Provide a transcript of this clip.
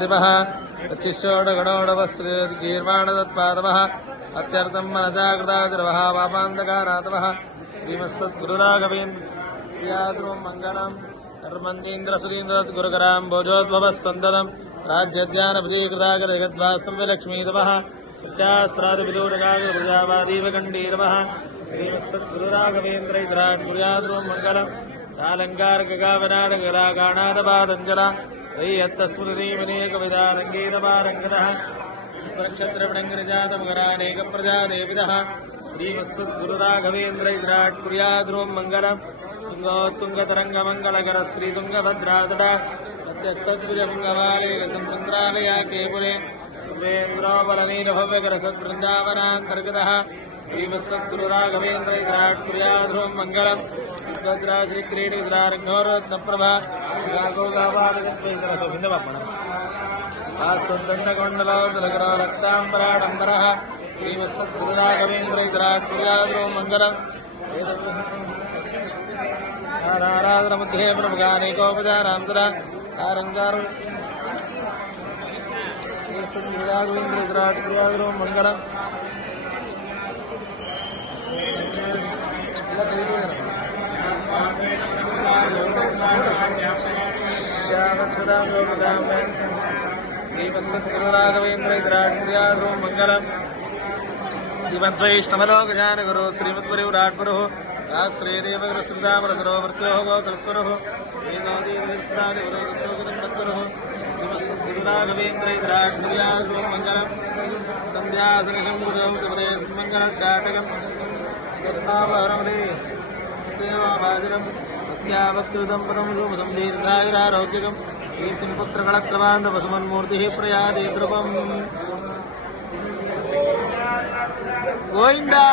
शिवः अत्यर्थं मनसा कृताजिर्वः पापान्तकारातवः श्रीमत्सद्गुरुराघवेन्द्रं मङ्गलं धर्मन्दीन्द्रसुरीन्द्रगुरुकरां भोजोद्भवः सन्ददं राज्यज्ञानपदीकृतागरजगद्वास्तव्यलक्ष्मीतवः प्रजास्त्रादिविदूरगागप्रजावादीवकण्डीरवः श्रीमत्सद्गुरुराघवेन्द्रैतराट्कुर्याद्रुं मङ्गलं सालङ्कारकगावनाडकलागाणादपादञ्जला कविदारङ्गीतपारङ्गतः नक्षत्रविडङ्गरजातमकरानेकप्रजादेविदः श्रीमत्सद्गुरुराघवेन्द्रैतराट्कुर्याद्रुं मङ्गलं तुङ्गोत्तुङ्गतरङ्गमङ्गलकर श्रीतुङ्गभद्रातटा सत्यस्तद्विजपुङ्गवालेकसंसन्द्रालया केपुरे देवेन्द्रोबलनीलभव्यकरसद्वृन्दावनान्तर्गतः श्रीमत्सद्गुरुराघवेन्द्रैतराट्कुर्याद्रुं मङ्गलं भद्रा श्रीक्रीडिसरारङ्गोरत्नप्रभा आसद्दण्डकोण्डलोदलकरो रक्ताम्बराडम्बरः श्रीमत्सद्गुरुराघवेन्द्रैतराट्कुर्याद्रुं मङ्गलम् आराधनमध्ये प्रमुखानेकोपचारान्तरा आरङ्गारो श्रीमत्सद्गुरुराघवेन्द्रैतराट्कुर्याद्रुं मङ्गलम् श्रीमत्सद्गुरुराघवेन्द्रैतराट्कुर्याद्रुं मङ्गलम् श्रीमद्वैष्णवलोकजानगुरो श्रीमद्वरिव्राट्परो शास्त्रेदेवगुरुसृन्दामरगुरो मृत्योः गोकल्स्वरः श्रीमद्गुरुः श्रीमत्सद्गुरुराघवेन्द्रैतराट्कुर्याद्रुं मङ्गलम् सन्ध्यासनिहं गुरुं मङ्गलचाटकम् यत्नावहरमले देवाभाजनम् अत्यावत्कृतं पदं रूपदं दीर्घायुरारोग्यकं कीर्तिं पुत्रकलत्रवान्दवसुमन्मूर्तिः प्रयादे ध्रुवम् गोविन्दा।